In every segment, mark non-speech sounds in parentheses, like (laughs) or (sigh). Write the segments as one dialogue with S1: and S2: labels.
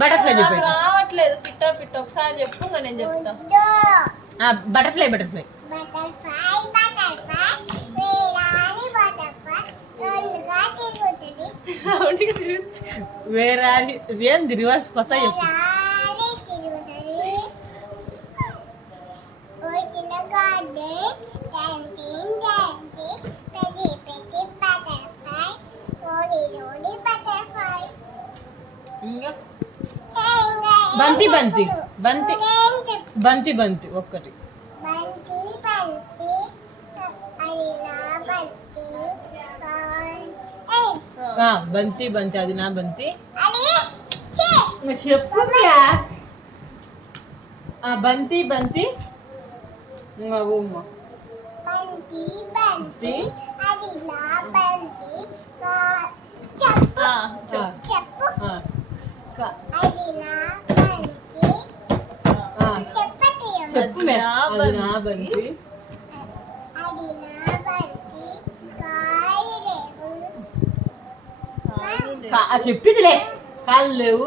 S1: Butterfly చెప్పు
S2: రావట్లేదు. పిట్ట పిట్ట. ఒకసారి చెప్పు ఇంకా నేను చెప్తా.
S1: Butterfly butterfly. వేరే ఏంది రివర్స్ కొత్త చెప్పు. బంతి బంతి బంతి. బంతి ఒక్కటి.
S3: బంతి బంతి అది నా బంతి.
S1: చెప్పు ఆ, బంతి బంతి ఉమ్మ.
S3: బంతి బంతి. అది నా బంతి చెప్పు. చెప్పు. అది నా బంతి
S1: ఆ,
S3: చెప్పటి
S1: చెప్పు మే. అది నా బంతి చెప్పిందిలే. కాళ్ళు లేవు.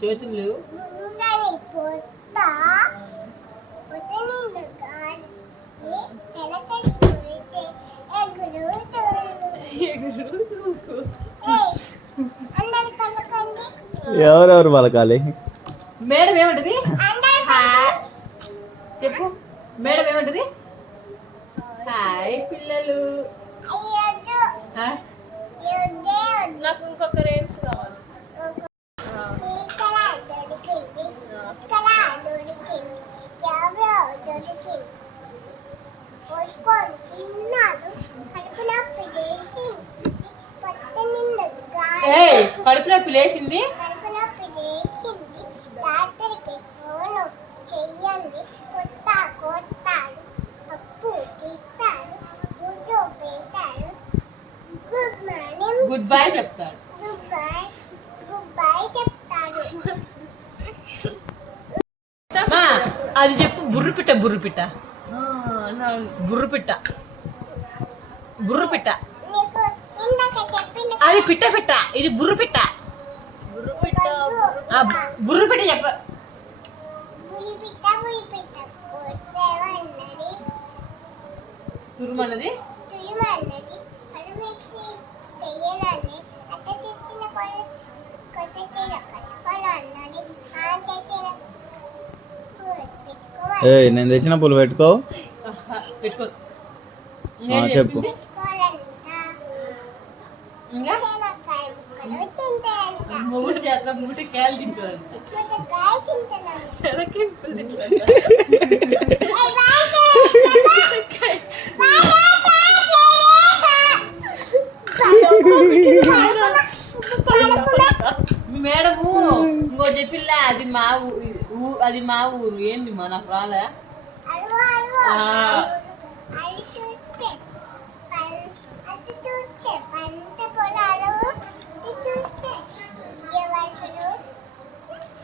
S1: చేతులు లేవు.
S4: ఎవరెవరు పలకాలి?
S1: మేడం ఏమంటది? చెప్పు. మేడం ఏమంటది? హాయ్ పిల్లలు.
S2: నాకు ఇంకొక రేమ్స్ కావాలి.
S3: ఇక్కడ దొరికింది. పిట్ట
S1: బుర్రు పిట్ట
S2: నీకు
S3: ఇందాక చెప్పిన
S1: అది పిట్ట పిట్ట ఇది బుర్రు పిట్ట
S2: బుర్రు పిట్ట
S1: ఆ, బుర్రు పిట్ట చెప్ప
S3: బులి పిట్ట బులి పిట్ట కొట్టేవన్నది
S1: తురుమన్నది
S3: తురిమన్నది పరమేశ్వరి చెయ్యనని అత్త తెచ్చిన కొన కొత్త చీర కట్టుకొని అన్నది ఆ తెచ్చిన పెట్టుకోవాలి
S4: ఏ నేను తెచ్చిన పూలు పెట్టుకో
S1: ఆహా, పెట్టుకో
S4: ఆ,
S1: నేను
S4: చెప్పు
S1: చెప్పింది.
S3: పెట్టుకోవాలంట
S1: ఇంకా
S3: శనక్కాయ ముక్కలు తింటాయంట
S1: మొగుడు చేత మూటి కాయలు తింటుంది
S3: మునక్కాయ తింటున్నాను
S1: శనక్కింపులు తింటుంది
S3: ఏయ్, బాయ్ చెప్పు. బాయ్
S1: మీ (laughs) మేడము ఇంకో చెప్పిల్లా అది మా అది మా ఊరు. ఏంది మా నాకు రాలే?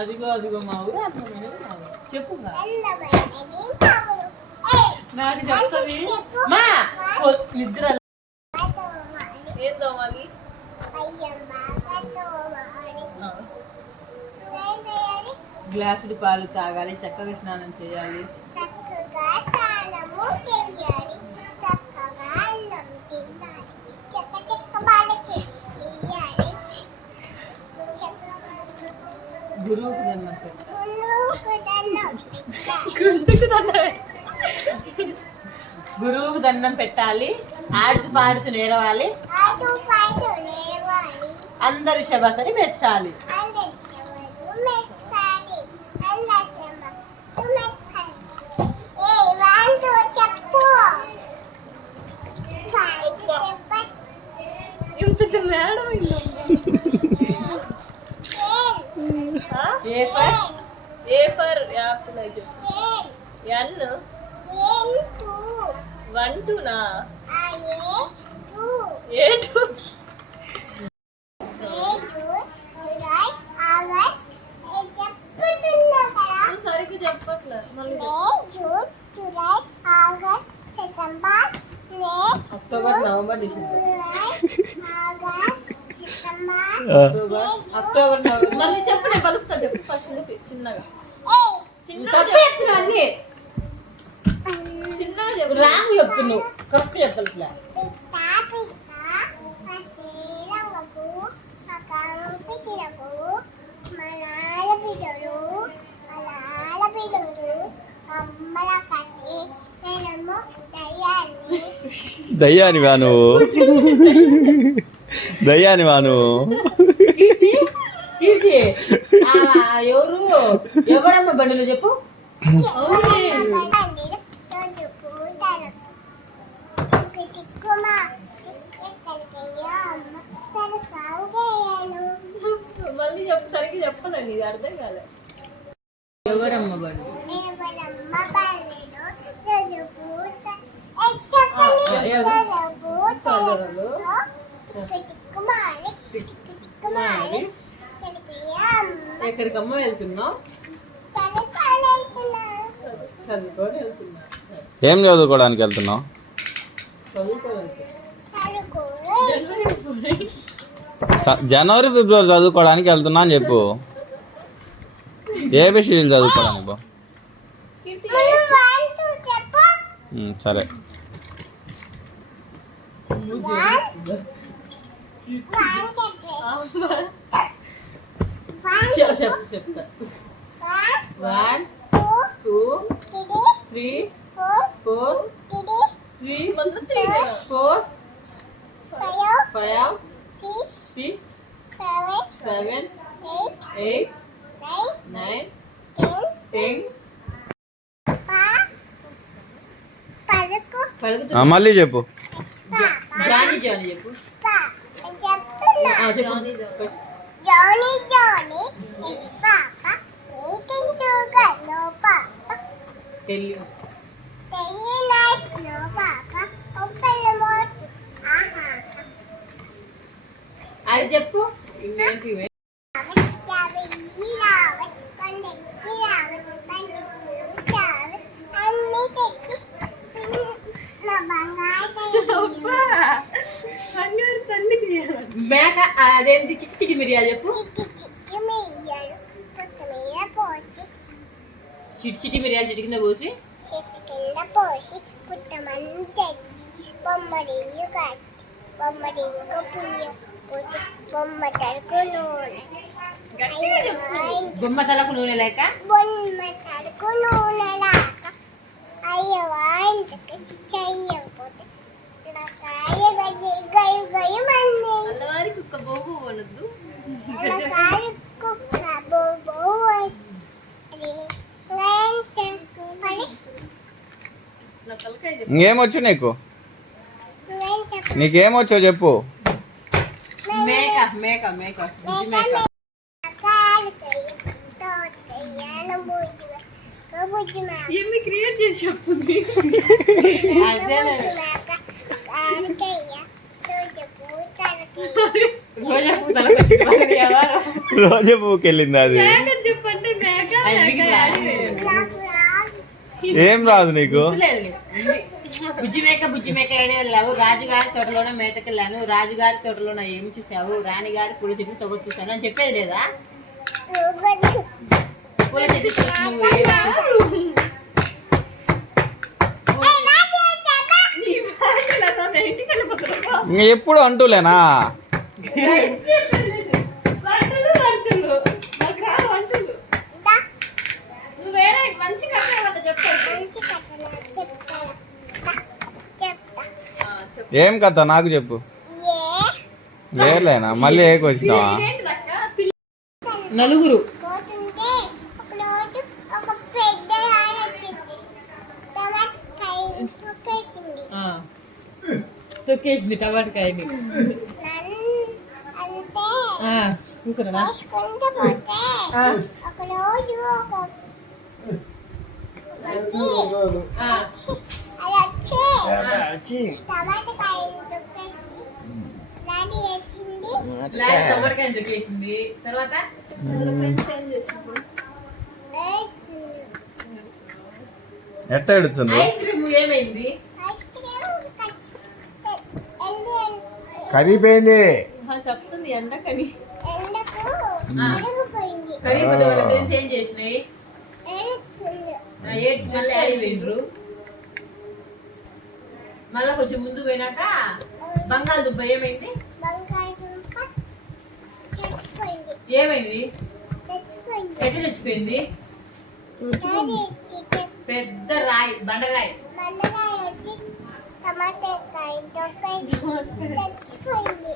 S1: అదిగో అదిగో మా ఊరు అందమైనది మా ఊరు. చెప్పు నాకు చెప్తుంది. మా! నిద్ర
S3: తోమాలి?
S2: ఏం
S1: గ్లాసుడు పాలు తాగాలి చక్కగా స్నానం చేయాలి. గురువుకు దండం పెట్టాలి.
S3: గురువుకు దండం పెట్టాలి.
S1: ఆడుతూ పాడుతూ నేరవాలి. అందరి శబాసని మెచ్చాలి
S3: అందరికమ్మ సుమెచ్చాలి ఏ వాంటూ చెప్పు వాంటూ చెప్ప
S2: ఏం పెద్ద madam
S1: A for
S2: A for? Apple అయితే ఎన్? వన్ టూనా
S3: ఏ టూ?
S2: సరిగ్గా చెప్పట్లేదు మళ్ళీ
S3: June July August September
S1: October November December October November
S2: మళ్ళీ పలుకుతా చెప్పు ఫస్ట్ చిన్నగా.
S1: అన్ని.
S2: చిన్నగా చెప్పు.
S1: రాంగ్ చెప్తున్నావు కరెక్ట్
S4: దయ్యానివా నువ్వు? (laughs)
S1: ఇది ఆ, ఎవరు? ఎవరమ్మ బండిలో చెప్పు?
S2: మళ్ళీ చెప్పు సరిగ్గా చెప్పనండి ఇది అర్థం కాలే.
S1: ఎవరమ్మ బండి?
S3: ఎవరమ్మ బండిరు రోజు పూత ఎచ్చపని
S1: ఆ, ఎవరు?
S3: రోజు పూతలకు
S1: ఎవరు?
S3: సిక్కు సిక్కుమాలి
S1: ఎక్కడికమ్మ వెళ్తున్నావు? చదువుకొని
S4: ఏం చదువుకోవడానికి వెళ్తున్నావు? జనవరి ఫిబ్రవరి చదువుకోవడానికి వెళ్తున్నా అని చెప్పు. ఏబిసిడీలు చదువుకోవడానికి బా సరే.
S3: వాన్ చెప్పు
S2: అమ్మ.
S3: వాన్
S1: చెప్ చెప్ చెప్తా
S3: one two three four three
S2: మళ్ళీ three.
S1: Four
S3: five six seven eight nine ten
S4: మళ్ళీ చెప్పు
S1: జానీ చెప్పు
S2: Johnny Johnny.
S3: Johnny Johnny yes papa eating sugar no papa
S1: telling
S3: Stay nice, no papa. Open the mouth. Aha.
S1: అది చెప్పు ఇంకేంటి మేక అదేంటి చిట్టి చిట్టి మిరియా చెప్పు
S3: చిట్టి చిట్టి
S1: మిరియాలు చిట్టి కింద పోసి
S3: చెట్టు కింద పోసి పుట్టమని తెచ్చి బొమ్మడిల్లు కట్టి బొమ్మడిల్లు పుయ్య పోసి బొమ్మ నూనె
S1: తలకు నూనె లేక
S3: బొమ్మ తరకు నూనె రాక అయ్యో ఇంటికి చెయ్యకపోతే నా కాయ గయ్య గయ్య గయ్య మంది
S2: అల్లవారి కుక్క అనొద్దు
S4: ఇంకేమొచ్చు నీకు? నీకేమొచ్చో చెప్పు.
S1: మేక మేక మేక బుజ్జి మేక
S2: ఏమి క్రియేట్ చేసి చెప్తుంది.
S1: రోజా పువ్వు
S4: పువ్వుకి వెళ్ళింది అది. ఏం రాదు నీకు?
S1: బుజ్జిమేక బుజ్జిమేక ఏడే వెళ్ళావు రాజుగారి తోటలోనే మేతకి వెళ్ళాను రాజుగారి తోటలోనే ఏం చూసావు? రాణిగారి పూల చెట్లు తొగ చూసాను అని చెప్పేది లేదా? పూల చెట్టు చూసి నువ్వు ఏమి-
S2: నీ భాషలో తన ఇంటికి వెళ్ళిపోతున్నా
S4: ఇంక ఎప్పుడు అంటూలేనా
S2: వంటలు వంటలు నాకు రా వంటలు నువ్వు వేరే మంచి కథ చెప్పండి చెప్పు
S4: ఏం కథ? నాకు చెప్పు. లేలేనా మళ్ళీ వచ్చినావా
S2: పిల్ల
S1: నలుగురు.
S3: వచ్చి టమాటా
S1: టమాటకాయని తొక్కేసింది. తర్వాత?
S2: ఫ్రెండ్స్ ఏం చేసినప్పుడు
S3: వేసింది
S4: ఎట్ట
S1: ఐస్ క్రీమ్ ఏమైంది
S3: ఐస్ క్రీమ్ కచ్చి ఎందు
S4: కరిగిపోయింది.
S2: చెప్తుంది ఎండకని
S1: ఏం చేసినాయి? మళ్ళీ ఆడిపోయిండ్రు మళ్ళా కొంచెం ముందు పోయినాక బంగాళదుంప ఏమైంది? ఏమైంది?
S3: చచ్చిపోయింది.
S1: ఎట్లా చచ్చిపోయింది? పెద్ద రాయి బండరాయి.
S3: టమాటా కాయ తొక్కేసి చచ్చిపోయింది